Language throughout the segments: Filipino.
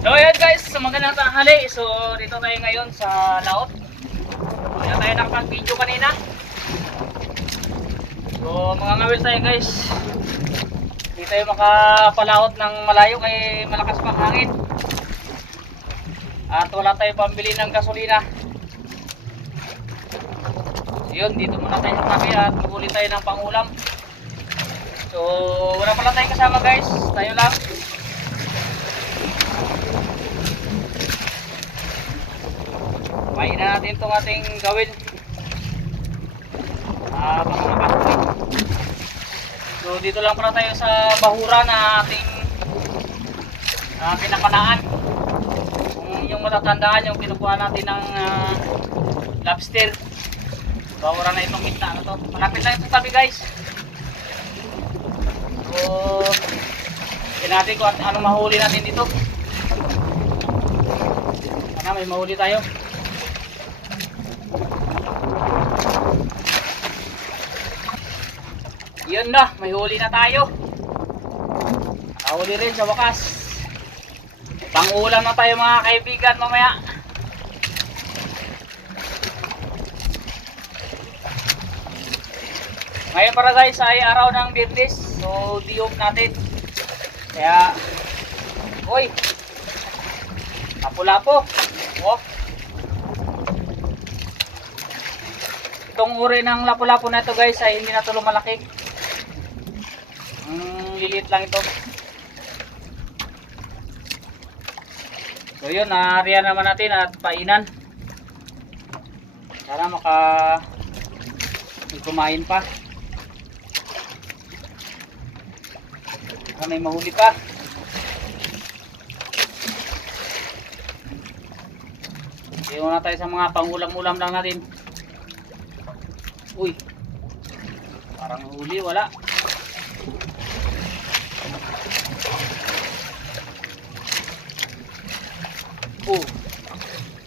So ayan guys, magandang tanghali. So dito tayo ngayon sa laot. Kaya tayo nakapag-video kanina. So mga ngawil tayo guys. Hindi tayo makapalaot ng malayo kay malakas pang hangin. At wala tayo pambili ng gasolina. So yun, dito muna tayo sa tabi at mahuli tayo ng pangulam. So wala pala tayong kasama guys, tayo lang. Kain na natin itong ating gawin. So dito lang pala tayo sa bahura na ating pinakanaan. Kung yung matatandaan yung kinukuha natin ng lobster. Bahura na itong gitna na to. Malapit lang itong tabi guys. So tignan natin kung anong mahuli natin dito. Sana may mahuli tayo. Yun na, may huli na tayo. Nakahuli rin sa wakas. Pang-ulam na tayo mga kaibigan mamaya. Ngayon para guys ay araw ng Biyernes. So di-off natin. Kaya oy, lapo-lapo. Oh. Itong uri ng lapo-lapo na ito guys ay hindi na ito lumalaki. Liliit lang ito. So yun, naariyan naman natin at painan. Sana kumain pa. Sana may mahuli pa. Iwan muna tayo sa mga pangulam-ulam lang natin. Uy, parang huli, wala.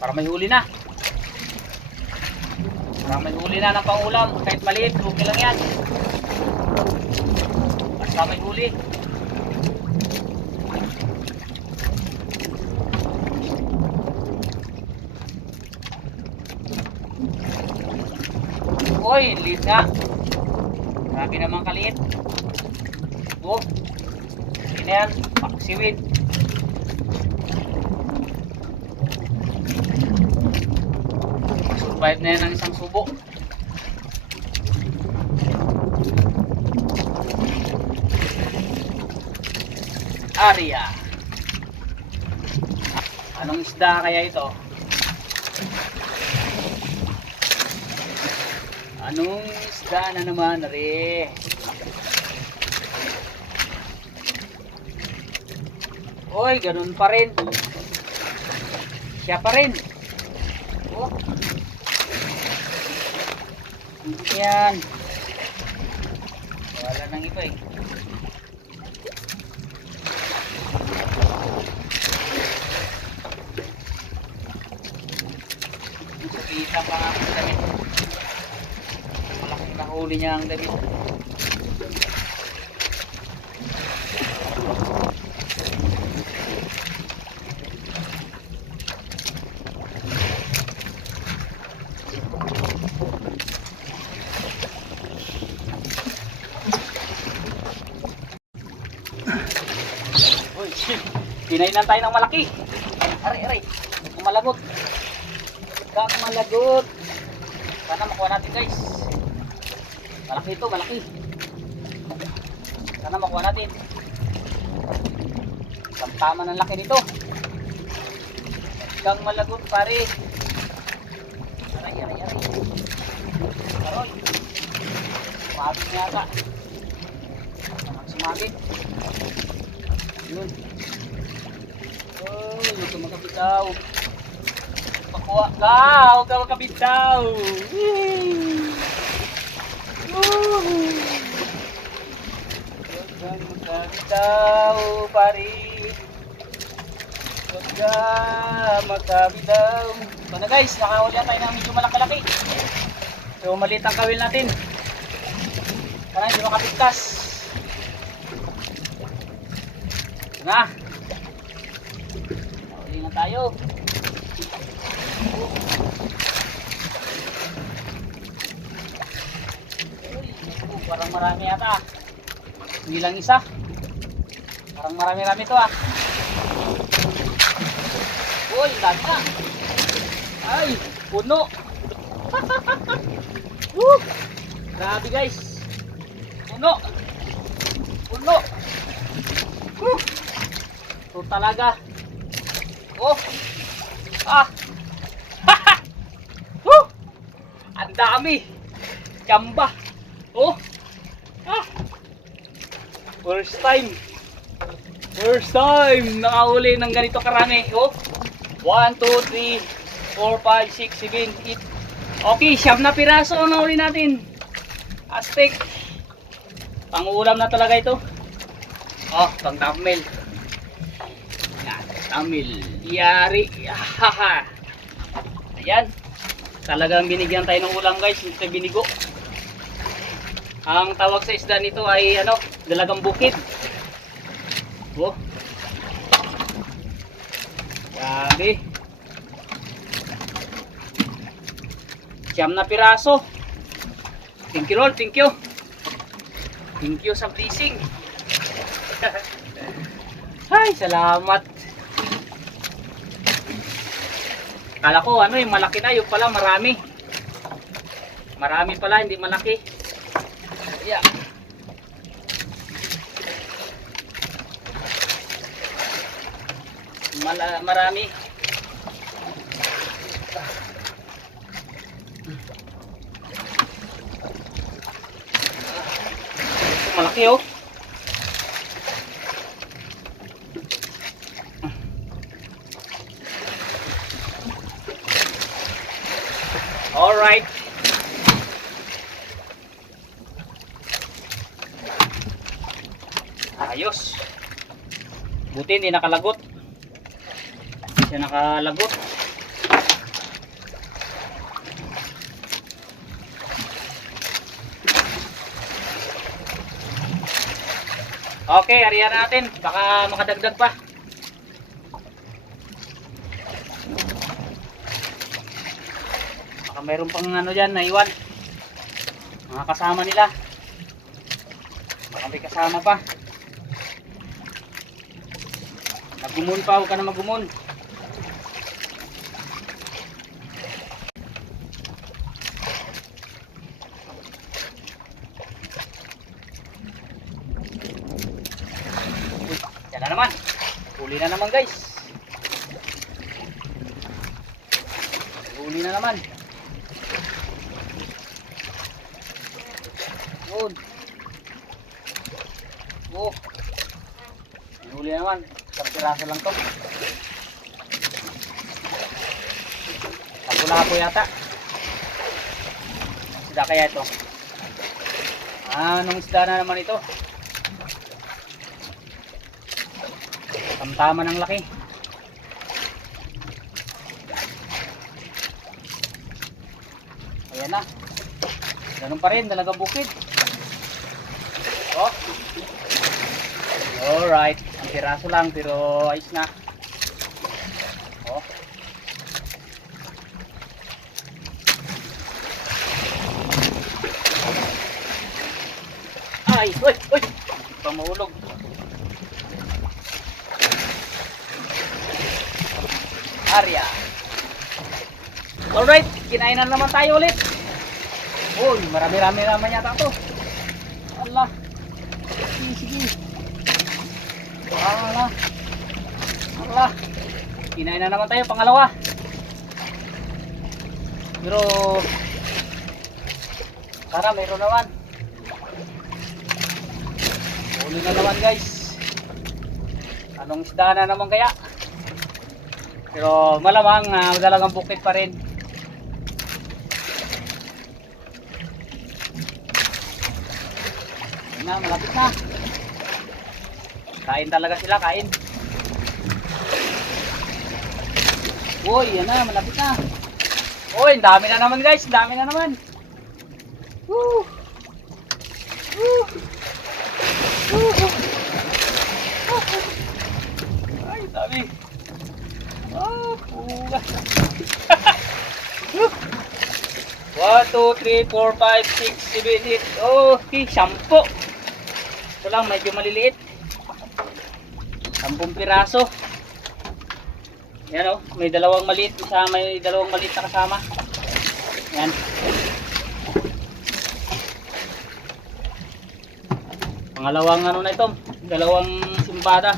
Para may huli na. Para may huli na ng pangulam. Kahit maliit, okay lang yan. Basta may huli. Oy, liit nga. Grabe naman kaliit. Oh, hindi na yan. Paksiwid. Survive na yan ang isang subo. Area. Anong isda kaya ito? Anong isda na naman re? Oy, ganun pa rin. Siya pa rin. Oh. Yan. Wala nang iba eh. Sa kita pa nga ang damit. Malaking nahuli niya ang damit. Pinainan tayo ng malaki. Aray. Malagot. Malagot. Sana makuha natin guys. Malaki ito, malaki. Sana makuha natin. Tama ng laki nito. Malagot pare. Aray. Karoy. Sumabit niya ata. Sumabit. Yun. Oh, huwag ka makabitaw. Pakuha ka, huwag ka makabitaw. Huwag ka makabitaw, pare. Huwag ka makabitaw. Ito na guys, nakahuli tayo ng medyo malaki-laki. So maliit ang kawil natin. Para hindi makapigtas. Ito na. na tayo. Uy, parang marami yata. Hindi lang isa. Parang marami-rami to ah. Uy, dami na. Ay, puno. Grabe guys. Puno. Puno. Ito talaga. Oh. Ah. Ang dami. Kamba. Oh. Ah. First time. First time nakahuli ng ganito karami. Oh. 1, 2, 3, 4, 5, 6, 7, 8. Okay, 9 na piraso ang nahuli natin. Aztec. Pang-ulam na talaga ito. Oh, pang thumbnail. Yan, thumbnail. Yari. Haha. Ayan. Talagang binigyan tayo ng ulam guys. Ito binigo. Ang tawag sa isda nito ay ano, dalagang bukid. Oh. Grabe. 9 na piraso. Thank you Lord, thank you. Thank you sa blessing. Ay, salamat. Kala ko ano yung malaki na, yung pala marami. Marami pala, hindi malaki. Yeah. Marami. Malaki oh. All right. Ayos. Buti hindi nakalagot. Hindi siya nakalagot. Okay, ariyan natin. Baka makadagdag pa. Baka mayroon pang ano dyan, naiwan. Mga kasama nila. Baka may kasama pa. Magumon pa, huwag ka na magumon. Yan na naman. Huli na naman guys. Huli na naman. Good. Oh. Huli na naman. Isang piraso lang to. Lapo-lapo yata. Isda kaya ito? Anong isda na naman ito? Tamtama ng laki. Ayan na. Ganun pa rin, dalagang bukid. Oh. Alright. Ang piraso lang pero ayos na. Oh. Ay, uy, uy. Pamahulog. Arya. Alright, kinain na naman tayo ulit. Uy, marami-rami naman yata ito. Allah. Sige, sige. Allah. Allah. Kinain na naman tayo, pangalawa. Pero para mayroon naman. Huli na naman guys. Anong isda na naman kaya? Pero malamang dalagang bukid pa rin. Ayun na, malapit na. Kain talaga sila, kain. Uy, yan na, malapit na. Uy, dami na naman guys, dami na naman. Woo! Woo! Woo! Ay, dami. One, two, three, four, five, six, seven, eight. Okay, 10. Ito lang, medyo maliliit. 10 piraso. Yan o, may dalawang maliit na kasama. Yan. Pangalawang ano na ito, dalawang simbada.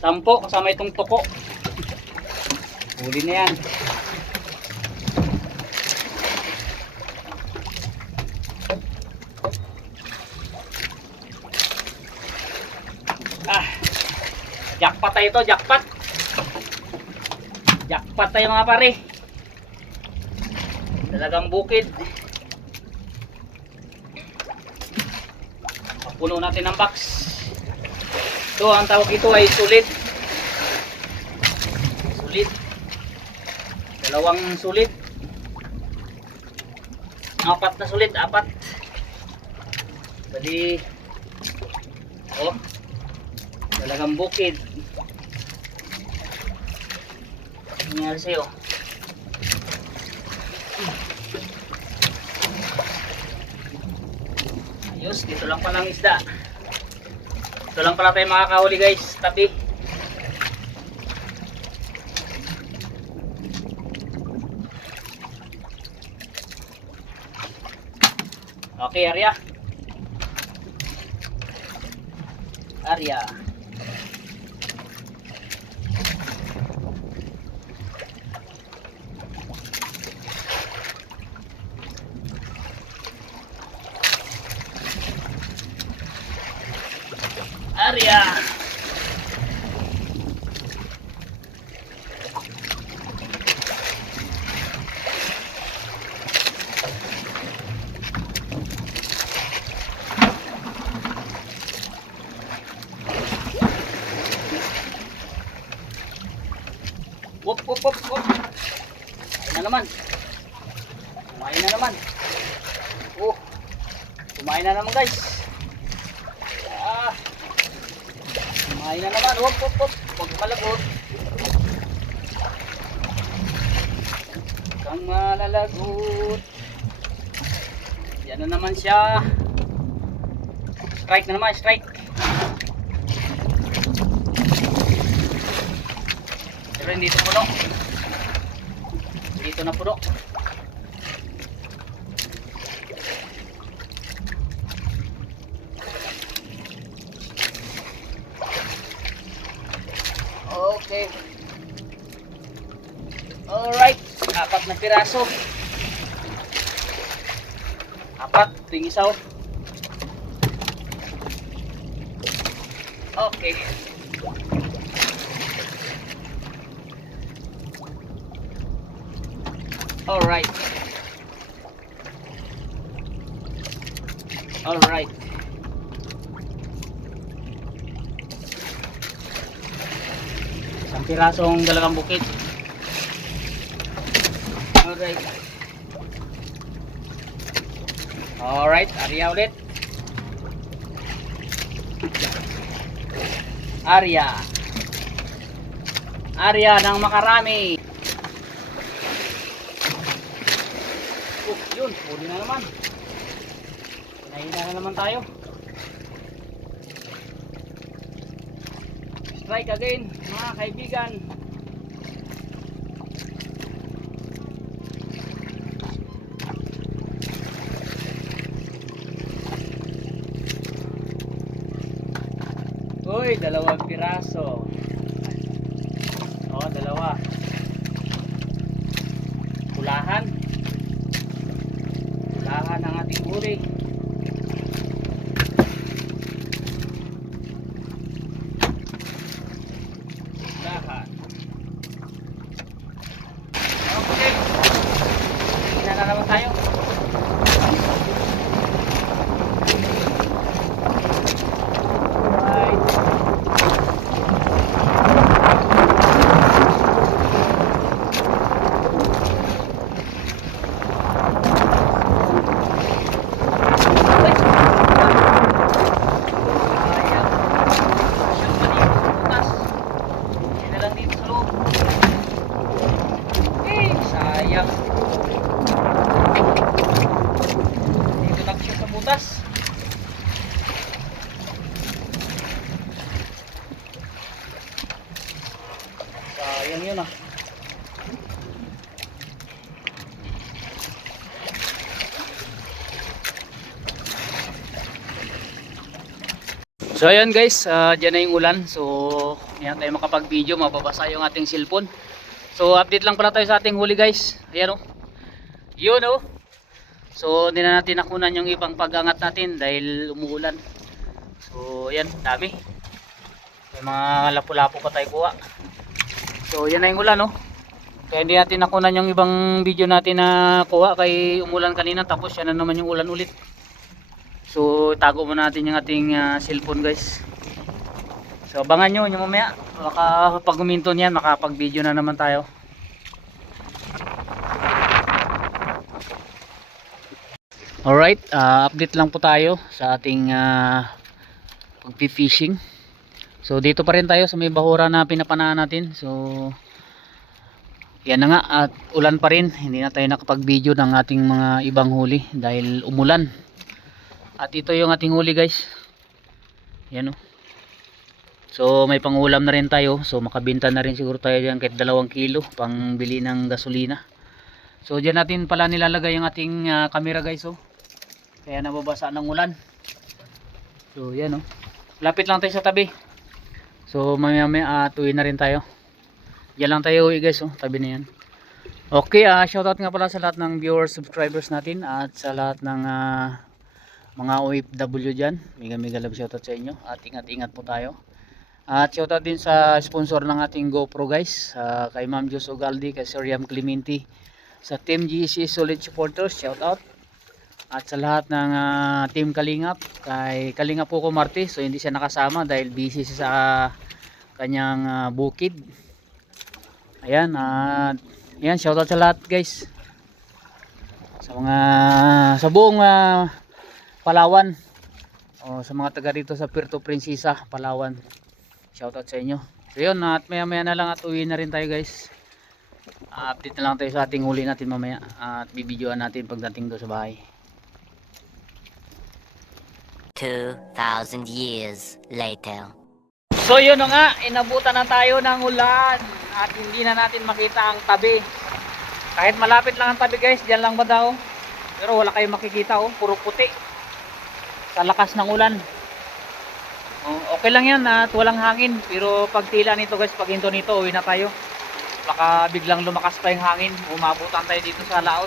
Sampo kasama itong tuko. Huli na yan. Jackpot tayo ito, jackpot. Jackpot tayo mga pare. Talagang bukid. Puno natin ang box. Ito, ang tawag ito ay sulit. Sulit. Dalawang sulit. 4 na sulit, 4. Bali, oh, talagang bukid. Ano nangyari sa'yo? Ayos, dito lang palang isda. Dito lang pala tayo makakahuli guys, tabi. Okay, Arya. Arya. Arya. Wop, wop, wop, wop. Kumain na naman. Kumain na naman. Oh. Kumain na naman guys. Kumain na naman. Wop, wop, wop. Huwag malagot. Kang malalagot. Yan na naman siya. Strike na naman, strike. Pero hindi ito puno. Dito na puno. Okay. Alright. 4 na piraso. 4. Ting isaw. Okay. Alright. Alright. Isang pirasong dalagang bukid. Alright. Alright, Arya ulit. Arya. Arya ng makarami. Yun, huli na naman. Nahina na naman tayo. Strike again, mga kaibigan. Uy, 2 piraso. Oh, 2. Pulahan. Pulahan ang ating huli. Pulahan. Okay. Hina na naman tayo. yun ah. So ayan guys, dyan na yung ulan. So yan tayo makapag-video, mababasa yung ating cellphone. So update lang pala tayo sa ating huli guys. Ayan oh. Yun oh. So hindi na natin nakunan yung ibang pag-angat natin dahil umuulan. So ayan, dami. May mga lapu-lapu pa tayo kuha. So yan na yung ulan oh. Kaya hindi natin nakunan yung ibang video natin na kuha kay umulan kanina, tapos yan na naman yung ulan ulit. So tago muna natin yung ating cellphone guys. So abangan nyo yung mamaya, baka pag uminto niyan makapag video na naman tayo. Alright, update lang po tayo sa ating pag-fishing. So dito pa rin tayo sa may bahura na pinapanahan natin. So yan na nga, at ulan pa rin, hindi na tayo nakapag video ng ating mga ibang huli dahil umulan. At ito yung ating huli guys. Yan o. So may pangulam na rin tayo. So makabenta na rin siguro tayo dyan kahit 2 kilo pang bili ng gasolina. So dyan natin pala nilalagay yung ating camera guys oh. Kaya nababasa ng ulan. So yan o. Lapit lang tayo sa tabi. So mamaya tuwi na rin tayo. Diyan lang tayo uwi guys oh. Tabi na yan. Okay, shoutout nga pala sa lahat ng viewers, subscribers natin. At sa lahat ng mga OFW dyan, mega love shoutout sa inyo at ingat po tayo. At shoutout din sa sponsor ng ating GoPro guys, kay Ma'am Jus Ugaldi, kay Sir Yam Clementi, sa Team GEC Solid Supporters, shoutout. At sa lahat ng Team Kalingap, kay Kalingap po ko Marti, so hindi siya nakasama dahil busy siya sa kanyang bukid. Ayan, yan, shoutout sa lahat guys, sa buong Palawan, o sa mga taga rito sa Puerto Princesa, Palawan, shoutout sa inyo. So yun, at maya na lang at uwi na rin tayo guys. Update na lang tayo sa ating huli natin mamaya at bibidyoan natin pagdating doon sa bahay. 2,000 years later. So yun na nga, inabutan na tayo ng ulan at hindi na natin makita ang tabi. Kahit malapit lang ang tabi guys, dyan lang ba daw, pero wala kayong makikita oh, puro puti sa lakas ng ulan. Okay lang yan at walang hangin, pero pag tila nito guys, pag hinto nito uwi na tayo. Baka biglang lumakas pa yung hangin, umabutan tayo dito sa laot.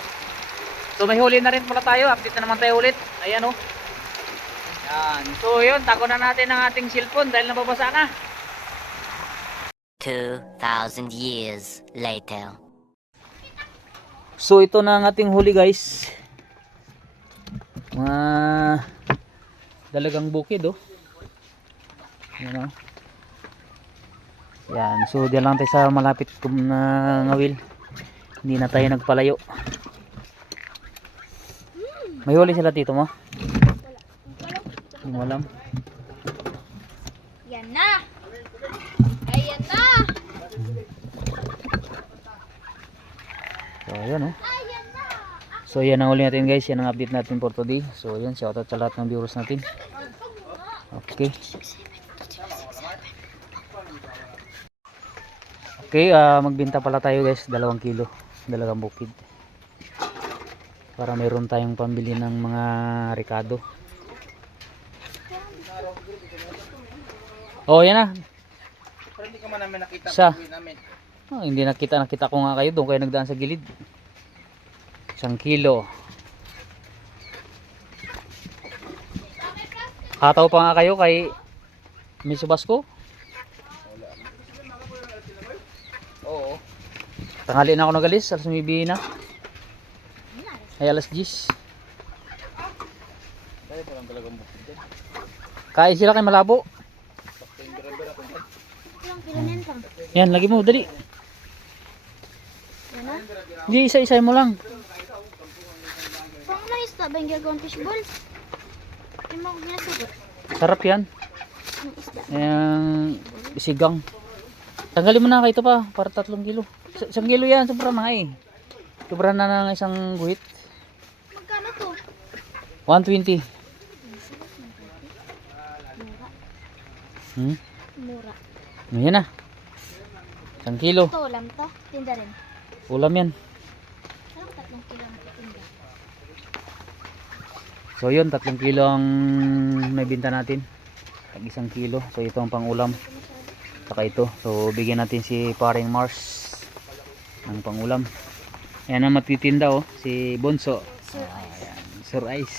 So may huli na rin pala tayo, update na naman tayo ulit. Ayan oh. Yan. So yun, tago na natin ang ating cellphone dahil nababasa na. 2,000 years later. So ito na ang ating huli guys. Mga dalagang bukid oh. Yan oh. Yan, so diyan lang tayo sa malapit na ngawil. Hindi na tayo nagpalayo. May huli sila dito mo? Hindi mo alam. Yan na. Ayan na. So ayan oh. Ayan na. So yan ang huli natin guys, yan ang update natin for today. So yan, shoutout sa lahat ng viewers natin. Okay. Okay, magbenta pala tayo guys, 2 kilo, 2 bukid. Para mayroon tayong pambili ng mga ricado. Oh, yan na. Pero hindi ka man namin nakita Sa? pag-uwi namin. Oh, hindi nakita ko nga kayo, doon kayo nagdaan sa gilid. 1 kilo. Hataw pa nga kayo kay Miss Basco. Oo. Tanghali na ako nagalis, alas 9 na. Ay alas 10. Kaya parang talagang bukid dyan. Kain sila kay Malabo. Ilang kilo na yan, Sam? Yan, lagi mo, dali. Yan na. Hindi, isa-isa mo lang. Parang na isda ba yung gagawang fishball? Yung mga niya sagot. Sarap yan. Yung isda. Yung isigang. Tanggalin mo na kayo ito pa, para 3 kilo. 1 kilo yan, sobra na eh. Sobra na ng isang guhit. Magkano to? 120. Mura. Hmm? Mura. Ayan na. Isang kilo. Ito, ulam to. Tinda rin. Ulam yan. Ano 3 kilo ang tinda? So yun, 3 kilo ang nabinta natin. Tag 1 kilo. So ito ang pangulam. Saka ito. So bigyan natin si paring Mars ng pangulam. Ayan ang matitinda oh. Si Bonso. Sir Ice. Ayan, Sir Ice.